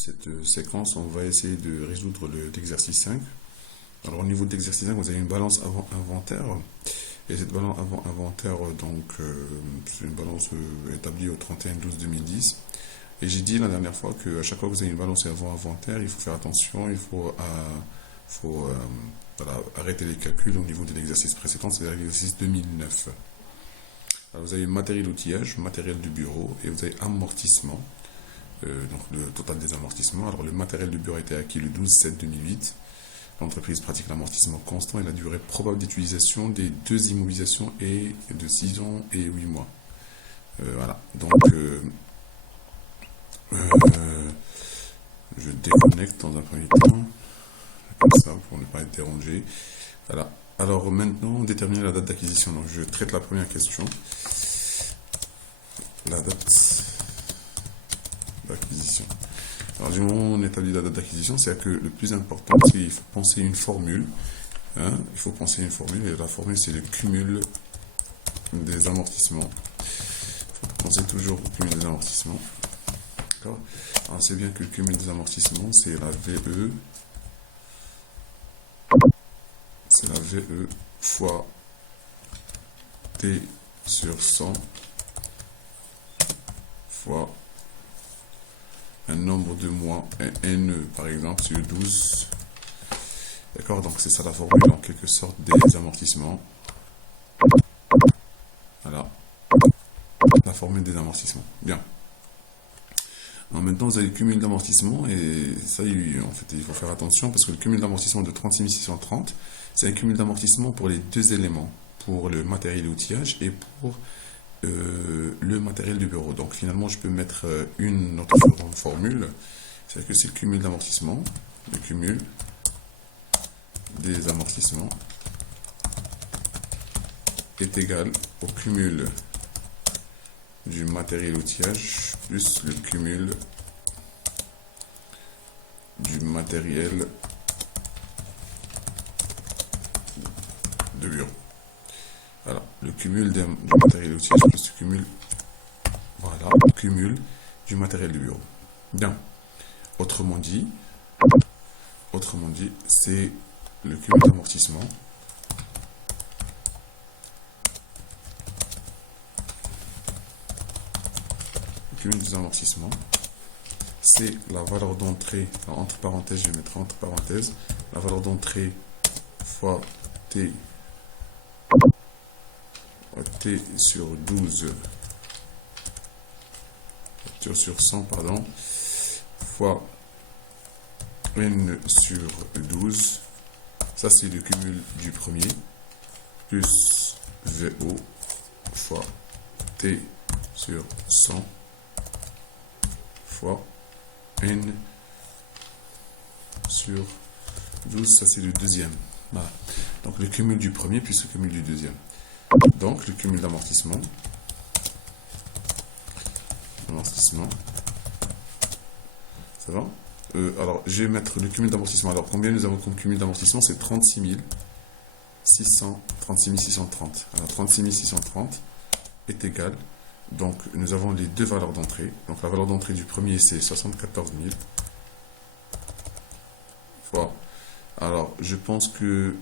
cette séquence, on va essayer de résoudre l'exercice 5. Alors au niveau de l'exercice 5, vous avez une balance avant-inventaire. Et cette balance avant-inventaire, c'est une balance établie au 31-12-2010. Et j'ai dit la dernière fois qu'à chaque fois que vous avez une balance avant-inventaire, il faut faire attention, il faut arrêter les calculs au niveau de l'exercice précédent, c'est-à-dire l'exercice 2009. Alors vous avez matériel outillage, matériel du bureau, et vous avez amortissement, donc le total des amortissements. Alors le matériel du bureau a été acquis le 12-7-2008. L'entreprise pratique l'amortissement constant et la durée probable d'utilisation des deux immobilisations est de 6 ans et 8 mois. Voilà, donc je déconnecte dans un premier temps, comme ça pour ne pas être dérangé. Voilà. Alors maintenant, déterminer la date d'acquisition. Donc je traite la première question. La date d'acquisition. Alors du moment où on établit la date d'acquisition, c'est que le plus important, c'est qu'il faut penser une formule. Il faut penser une formule, et la formule c'est le cumul des amortissements. Il faut penser toujours au cumul des amortissements. D'accord. Alors c'est bien que le cumul des amortissements, c'est la VE. C'est la VE fois T sur 100 fois un nombre de mois, NE par exemple, sur 12. D'accord, donc c'est ça la formule en quelque sorte des amortissements. Voilà, la formule des amortissements. Bien. Alors maintenant, vous avez le cumul d'amortissement, et ça, en fait, il faut faire attention parce que le cumul d'amortissement de 36 630, c'est un cumul d'amortissement pour les deux éléments, pour le matériel et outillage et pour le matériel du bureau. Donc finalement, je peux mettre une autre formule, c'est que c'est le cumul d'amortissement, le cumul des amortissements est égal au cumul du matériel outillage plus le cumul du matériel de bureau. Alors, le cumul du matériel outillage plus le cumul, voilà, le cumul du matériel de bureau. Bien. Autrement dit, c'est le cumul d'amortissement cumul des amortissements, c'est la valeur d'entrée, entre parenthèses, je vais mettre entre parenthèses, la valeur d'entrée fois T sur 12, sur 100, pardon, fois N sur 12, ça c'est le cumul du premier, plus VO fois T sur 100, fois N sur 12, ça c'est le deuxième. Voilà. Donc le cumul du premier plus le cumul du deuxième. Donc le cumul d'amortissement. Ça va? Alors je vais mettre le cumul d'amortissement. Alors combien nous avons comme cumul d'amortissement? C'est 36 630. Alors 36 630 est égal. Donc, nous avons les deux valeurs d'entrée. Donc, la valeur d'entrée du premier, c'est 74 000. Fois. Alors, je pense que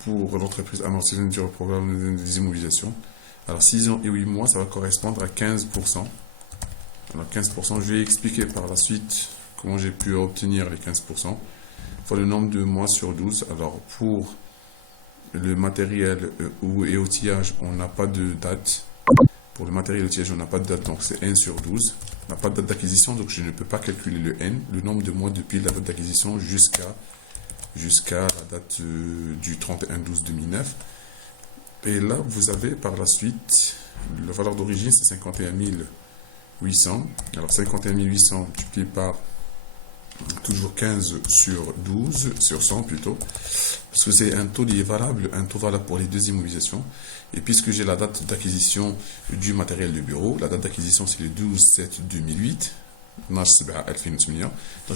pour l'entreprise amortissement sur le programme des immobilisations, alors 6 ans et 8 mois, ça va correspondre à 15%. Alors, 15%, je vais expliquer par la suite comment j'ai pu obtenir les 15%. Fois le nombre de mois sur 12. Alors, pour le matériel et outillage, on n'a pas de date. Pour le matériel outillage, on n'a pas de date, donc c'est 1 sur 12. On n'a pas de date d'acquisition, donc je ne peux pas calculer le N, le nombre de mois depuis la date d'acquisition jusqu'à la date du 31-12-2009. Et là, vous avez par la suite, la valeur d'origine, c'est 51 800. Alors 51 800 multiplié par toujours 15 sur 12, sur 100 plutôt, parce que c'est un taux valable pour les deux immobilisations. Et puisque j'ai la date d'acquisition du matériel de bureau, la date d'acquisition c'est le 12-7-2008, donc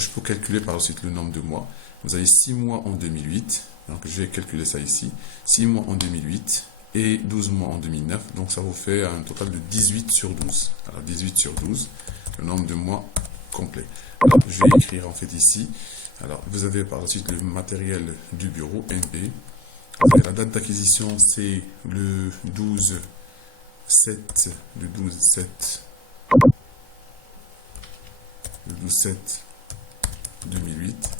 je peux calculer par la suite le nombre de mois. Vous avez 6 mois en 2008, donc je vais calculer ça ici, 6 mois en 2008 et 12 mois en 2009, donc ça vous fait un total de 18 sur 12. Alors 18 sur 12, le nombre de mois complet. Alors, je vais écrire en fait ici. Alors, vous avez par la suite le matériel du bureau, MB. La date d'acquisition, c'est le 12/7, le 12/7, le 12/7 2008.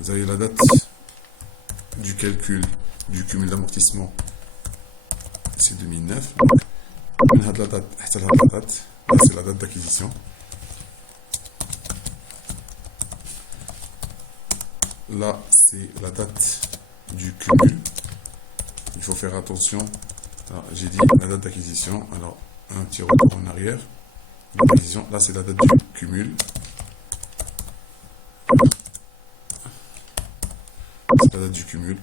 Vous avez la date du calcul du cumul d'amortissement, c'est 2009. Donc, la date, c'est la date d'acquisition. Là, c'est la date du cumul. Il faut faire attention. J'ai dit la date d'acquisition. Alors, un petit retour en arrière. Là, c'est la date du cumul. C'est la date du cumul.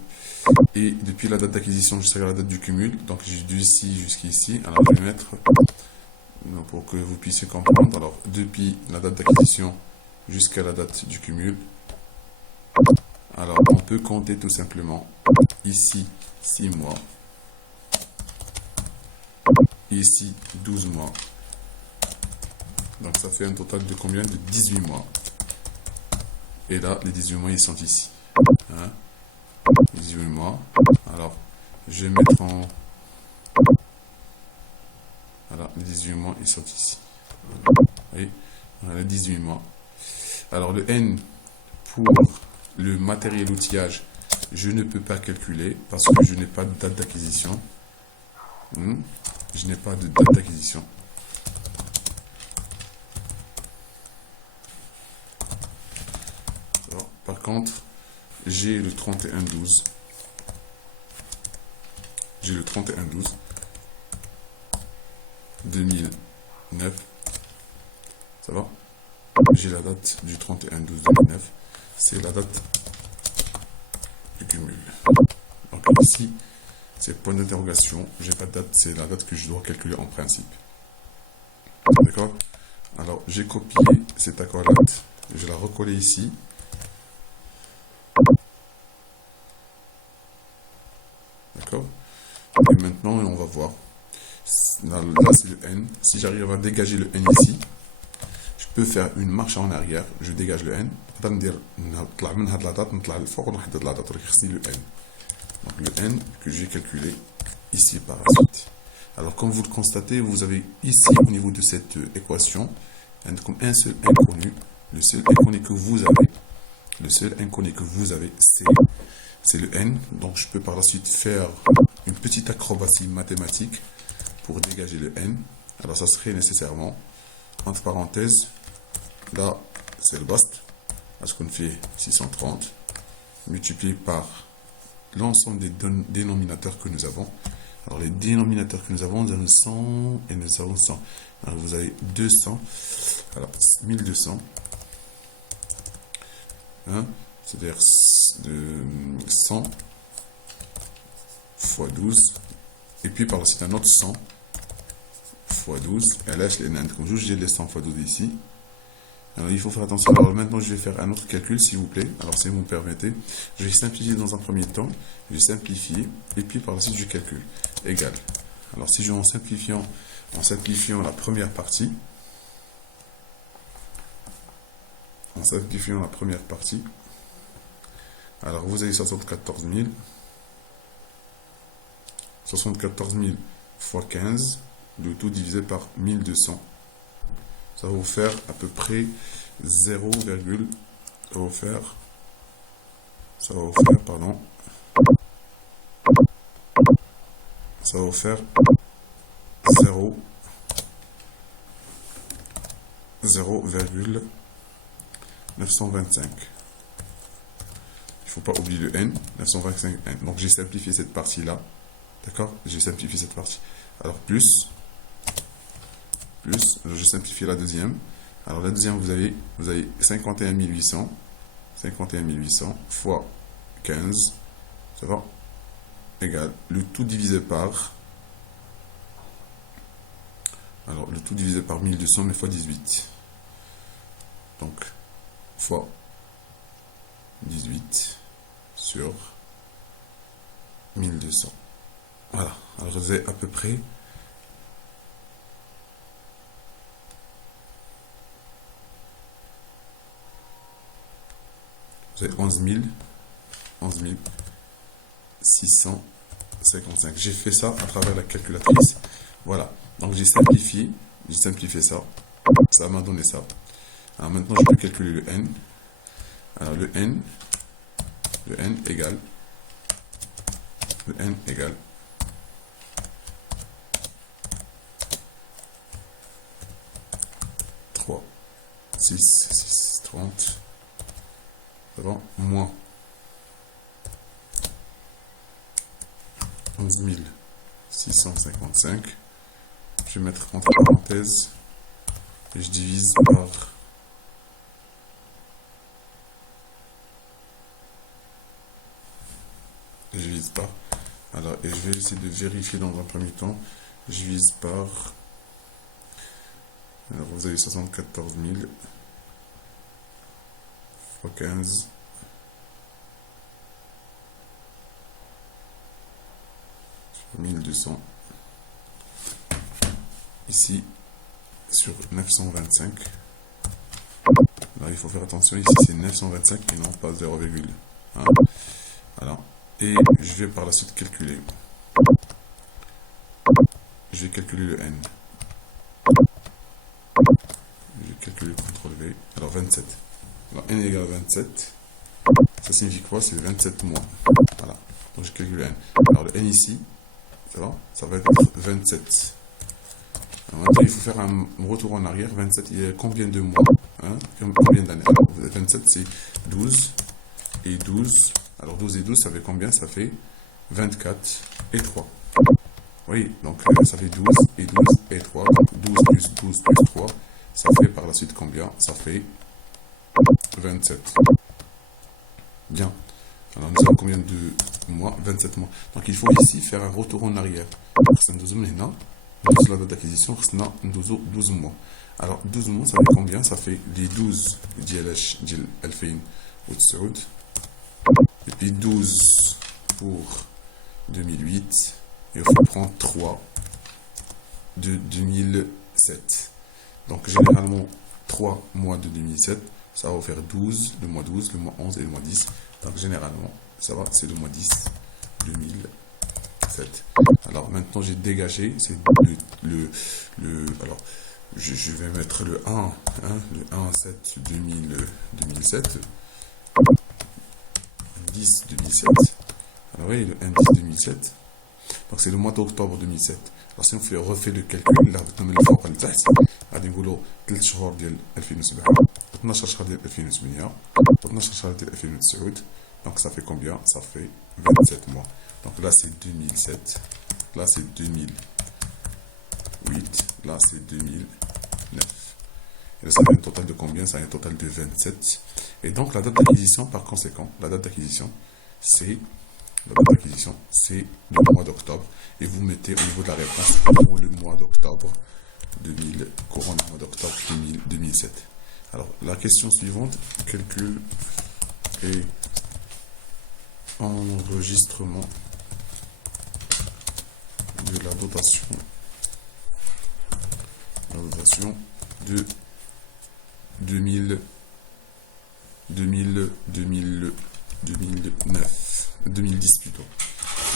Et depuis la date d'acquisition jusqu'à la date du cumul, donc j'ai d'ici jusqu'ici. Alors, je vais mettre, pour que vous puissiez comprendre. Alors, depuis la date d'acquisition jusqu'à la date du cumul, alors on peut compter tout simplement ici 6 mois, ici 12 mois. Donc ça fait un total de combien? De 18 mois. Et là, les 18 mois, ils sont ici. Hein? 18 mois. Alors, je vais mettre en... Voilà, les 18 mois, ils sont ici. Vous voyez? Voilà, les 18 mois. Alors, le N pour le matériel outillage, je ne peux pas calculer parce que je n'ai pas de date d'acquisition. Je n'ai pas de date d'acquisition. Par contre, j'ai le 31/12. J'ai le 31/12 2009. Ça va? J'ai la date du 31/12 2009. C'est la date du cumul. Donc ici, c'est point d'interrogation. J'ai pas de date, c'est la date que je dois calculer en principe. D'accord? Alors, j'ai copié cette accolade. Je vais la recoller ici. D'accord? Et maintenant, on va voir. Là, c'est le N. Si j'arrive à dégager le N ici, je peux faire une marche en arrière. Je dégage le N. Donc le N. Donc le N que j'ai calculé ici par la suite. Alors, comme vous le constatez, vous avez ici, au niveau de cette équation, comme un seul inconnu. Le seul inconnu que vous avez, c'est le N. Donc, je peux par la suite faire une petite acrobatie mathématique pour dégager le N. Alors, ça serait nécessairement, entre parenthèses, là, c'est le bast, parce qu'on fait 630, multiplié par l'ensemble des dénominateurs que nous avons. Alors, les dénominateurs que nous avons 100 et nous avons 100. Alors, vous avez 200, alors 1200, hein, c'est-à-dire 100 fois 12, et puis par la suite un autre 100 fois 12, et là, comme j'ai les 100 fois 12 ici. Alors, il faut faire attention. Alors, maintenant, je vais faire un autre calcul, s'il vous plaît. Alors, si vous me permettez, je vais simplifier dans un premier temps. Je vais simplifier. Et puis, par la suite, je calcule. Égal. Alors, si je en simplifiant la première partie. Alors, vous avez 74 000. 74 000 fois 15. Le tout divisé par 1200. Ça va vous faire à peu près 0, ça va vous faire, pardon, ça va vous faire 0,925. Il ne faut pas oublier le N, 925 N. Donc j'ai simplifié cette partie-là. D'accord? J'ai simplifié cette partie. Alors plus, je simplifie la deuxième. Alors la deuxième, vous avez 51 800 fois 15, ça va, égal, le tout divisé par, alors le tout divisé par 1200, mais fois 18. Donc, fois 18 sur 1200. Voilà, alors vous avez à peu près Vous avez 11 655. J'ai fait ça à travers la calculatrice. Voilà. Donc j'ai simplifié ça. Ça m'a donné ça. Alors maintenant, je peux calculer le n. Alors le n égale 3, 6, 30, avant, moins 11 655. Je vais mettre entre parenthèses et je divise par alors, et je vais essayer de vérifier dans un premier temps. Je divise par, alors vous avez 74 000 fois 15, sur 1200. Ici, sur 925. Alors, il faut faire attention, ici c'est 925 et non pas 0,1. Voilà. Et je vais par la suite calculer. Je vais calculer le n. Je vais calculer le CTRL V. Alors 27. Alors n égale 27. Ça signifie quoi? C'est 27 mois. Voilà. Donc je calcule le n. Alors le n ici, ça va être 27. Alors maintenant, il faut faire un retour en arrière. 27, il y a combien de mois, combien d'années? Alors 27, c'est 12 et 12. Alors 12 et 12, ça fait combien? Ça fait 24 et 3. Oui, donc ça fait 12 et 12 et 3. Donc 12 plus 12 plus 3, ça fait par la suite combien? Ça fait 27. Bien. Alors nous avons combien de mois? 27 mois. Donc il faut ici faire un retour en arrière. La date d'acquisition, 12 mois. Alors 12 mois, ça fait combien? Ça fait les 12 ديال 2009 et puis 12 pour 2008 et il faut prendre 3 de 2007. Donc généralement 3 mois de 2007, ça va faire 12, le mois 12, le mois 11 et le mois 10. Donc généralement, ça va, c'est le mois 10 2007. Alors maintenant j'ai dégagé, c'est alors je vais mettre le 1, le 1 7 2007, 10 2007. Alors oui, le 1 10 2007. Donc c'est le mois d'octobre 2007. Alors si on refait le calcul, là بتنمي الفوق لتحت غادي نقولوا 3 شهور ديال 2007 12 شهر ديال 2008 12 شهر ديال 2009. Donc ça fait combien? Ça fait 27 mois. Donc là c'est 2007, là c'est 2008, là c'est 2009. Et là ça fait un total de combien? Ça fait un total de 27. Et donc la date d'acquisition, par conséquent, la date d'acquisition, c'est le mois d'octobre. Et vous mettez au niveau de la réponse pour le mois d'octobre 2000, courant du mois d'octobre 2007. Alors la question suivante, calcul et enregistrement de la dotation de 2009, 2010 plutôt.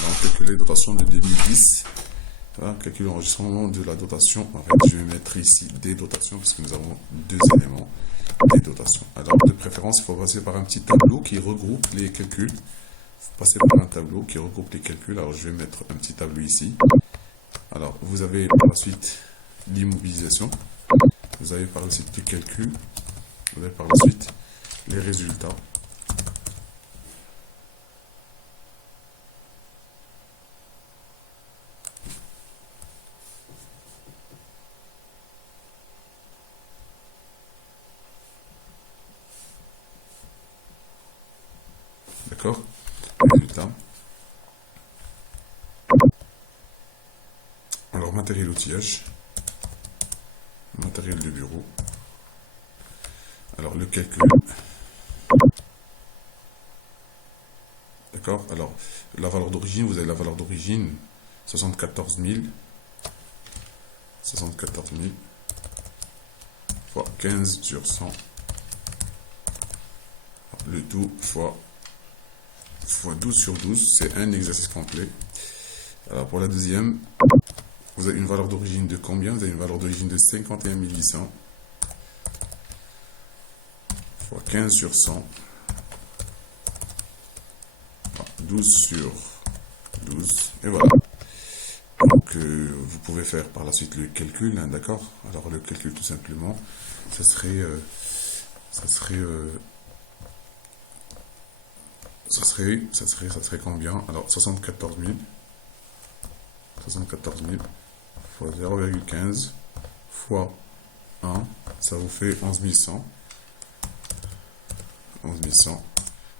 Donc calculer la dotation de 2010. Voilà, calculer l'enregistrement de la dotation. En fait, je vais mettre ici des dotations parce que nous avons deux éléments, des dotations. Alors de préférence, il faut passer par un petit tableau qui regroupe les calculs. Passer par un tableau qui regroupe les calculs. Alors je vais mettre un petit tableau ici. Alors vous avez par la suite l'immobilisation, vous avez par la suite les calculs, vous avez par la suite les résultats. D'accord? Résultats. Alors, matériel outillage, matériel de bureau. Alors, le calcul. D'accord? Alors, la valeur d'origine, vous avez la valeur d'origine 74 000 fois 15 sur 100. le tout fois 12 sur 12, c'est un exercice complet. Alors pour la deuxième, vous avez une valeur d'origine de combien? Vous avez une valeur d'origine de 51 800 fois 15 sur 100, 12 sur 12, et voilà. Donc vous pouvez faire par la suite le calcul, hein, d'accord? Alors le calcul tout simplement, ça serait combien? Alors 74 000 fois 0,15 fois 1, ça vous fait 11 100.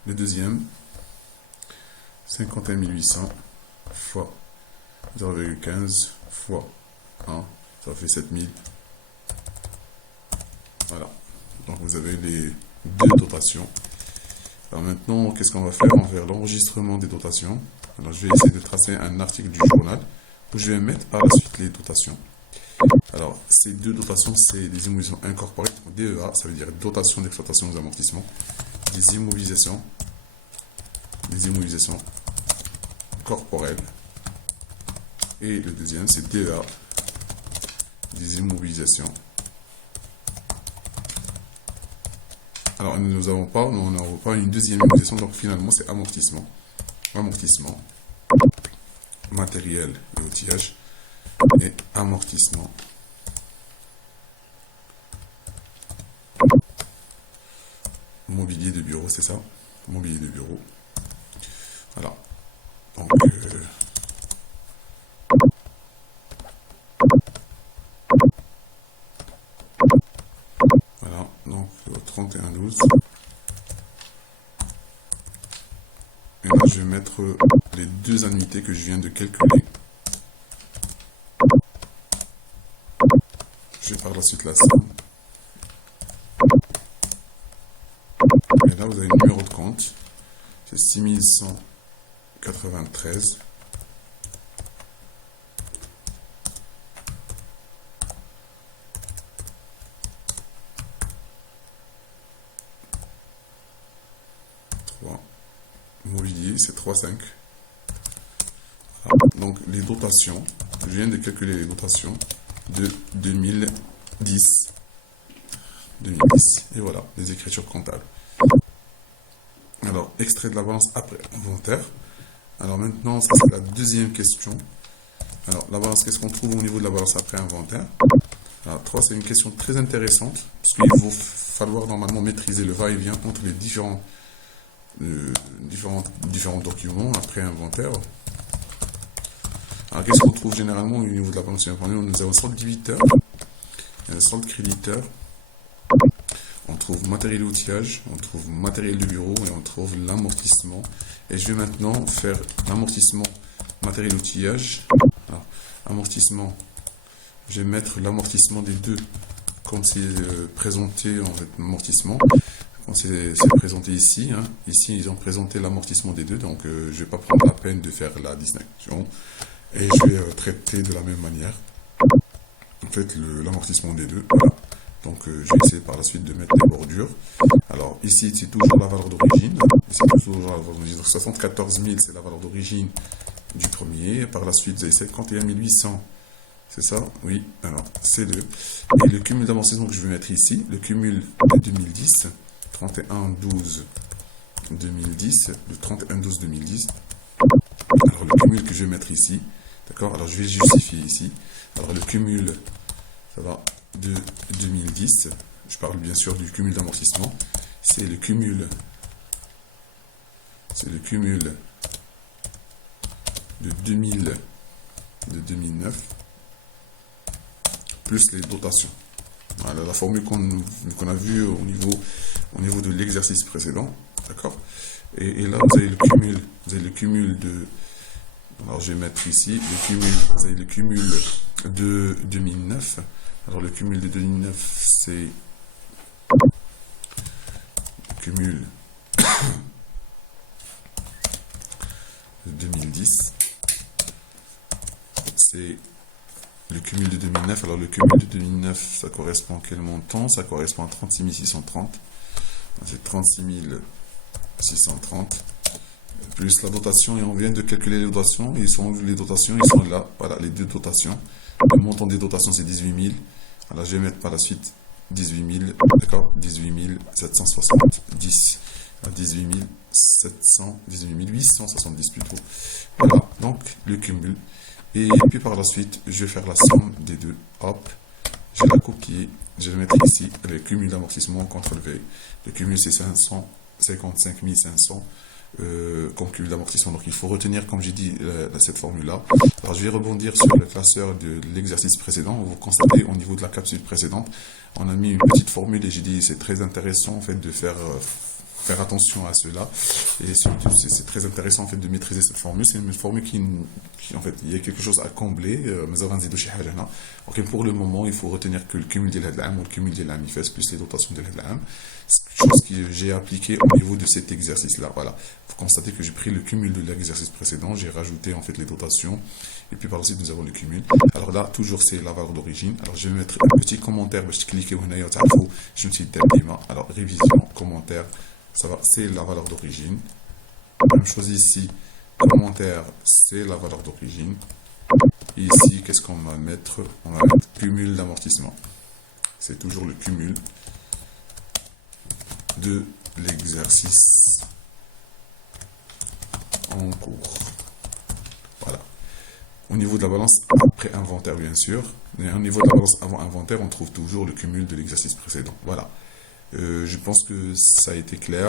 Le deuxième, 51 800 fois 0,15 fois 1, ça fait 7000. Voilà. Donc vous avez les deux dotations. Alors maintenant, qu'est-ce qu'on va faire? On va faire l'enregistrement des dotations. Alors je vais essayer de tracer un article du journal où je vais mettre par la suite les dotations. Alors ces deux dotations, c'est des immobilisations incorporées. DEA, ça veut dire dotation d'exploitation des amortissements. Des immobilisations corporelles. Et le deuxième, c'est DEA, des immobilisations. Alors, nous n'avons pas une deuxième immobilisation, donc finalement, c'est amortissement. Amortissement, matériel et outillage, et amortissement. Mobilier de bureau, c'est ça? Mobilier de bureau. Voilà. Donc, voilà. Donc, 31-12. Et là, je vais mettre les deux annuités que je viens de calculer. Je vais par la suite la somme. Et là, vous avez le numéro de compte. C'est 6193. Mobilier, c'est 3,5. Donc, les dotations, je viens de calculer les dotations de 2010. Et voilà, les écritures comptables. Alors, extrait de la balance après inventaire. Alors maintenant, ça c'est la deuxième question. Alors, la balance, qu'est-ce qu'on trouve au niveau de la balance après inventaire? Alors, 3, c'est une question très intéressante, parce qu'il va falloir normalement maîtriser le va-et-vient entre les différents documents après inventaire. Alors, qu'est-ce qu'on trouve généralement au niveau de la balance inventaire? Nous avons un solde débiteur, un solde créditeur, on trouve matériel outillage, on trouve matériel de bureau et on trouve l'amortissement. Et je vais maintenant faire l'amortissement matériel outillage. Alors, amortissement, je vais mettre l'amortissement des deux comme c'est présenté en fait, amortissement. C'est présenté ici. Hein. Ici, ils ont présenté l'amortissement des deux, donc je ne vais pas prendre la peine de faire la distinction. Et je vais traiter de la même manière, en fait, l'amortissement des deux. Voilà. Donc, je vais essayer par la suite de mettre des bordures. Alors, ici, c'est toujours la valeur d'origine. Ici, c'est toujours la valeur d'origine. Donc, 74 000, c'est la valeur d'origine du premier. Et par la suite, vous avez 51 800. C'est ça? Oui. Alors, c'est le. Et le cumul d'amortissement que je vais mettre ici, le cumul de 2010. 31-12-2010, le 31-12-2010. Alors, le cumul que je vais mettre ici, d'accord? Alors, je vais justifier ici. Alors, le cumul, ça va de 2010. Je parle bien sûr du cumul d'amortissement. C'est le cumul de 2009 plus les dotations. Voilà la formule qu'on a vue au niveau de l'exercice précédent, d'accord? Et là, vous avez le cumul de, alors je vais mettre ici, vous avez le cumul de 2009. Alors le cumul de 2009, c'est le cumul de 2010. C'est le cumul de 2009, alors le cumul de 2009, ça correspond à quel montant? Ça correspond à 36 630. C'est 36 630 plus la dotation, et on vient de calculer les dotations. Les dotations, ils sont là. Voilà, les deux dotations. Le montant des dotations, c'est 18 000. Alors, je vais mettre par la suite 18 000, d'accord, 18 770, 18 700, 18 870 plutôt. Voilà, donc le cumul. Et puis par la suite, je vais faire la somme des deux. Hop, je vais la copier. Je vais mettre ici le cumul d'amortissement contre le V. Le cumul, c'est 555 500 comme cumul d'amortissement. Donc il faut retenir, comme j'ai dit, cette formule-là. Alors je vais rebondir sur le classeur de l'exercice précédent. Vous constatez au niveau de la capsule précédente, on a mis une petite formule et j'ai dit c'est très intéressant en fait de faire attention à cela, et surtout c'est très intéressant en fait de maîtriser cette formule. C'est une formule qui en fait il y a quelque chose à combler. Ok, pour le moment il faut retenir que le cumul de l'AM ou le cumul de l'AM IFES plus les dotations de l'AM, c'est quelque chose que j'ai appliqué au niveau de cet exercice là. Voilà, vous constatez que j'ai pris le cumul de l'exercice précédent, j'ai rajouté en fait les dotations, et puis par la suite nous avons le cumul. Alors là toujours c'est la valeur d'origine. Alors je vais mettre un petit commentaire, je clique où je me suis dit alors révision commentaire, ça va, c'est la valeur d'origine. Même chose ici, commentaire, c'est la valeur d'origine. Et ici, qu'est-ce qu'on va mettre? On va mettre cumul d'amortissement. C'est toujours le cumul de l'exercice en cours. Voilà. Au niveau de la balance après inventaire, bien sûr. Mais au niveau de la balance avant inventaire, on trouve toujours le cumul de l'exercice précédent. Voilà. Je pense que ça a été clair.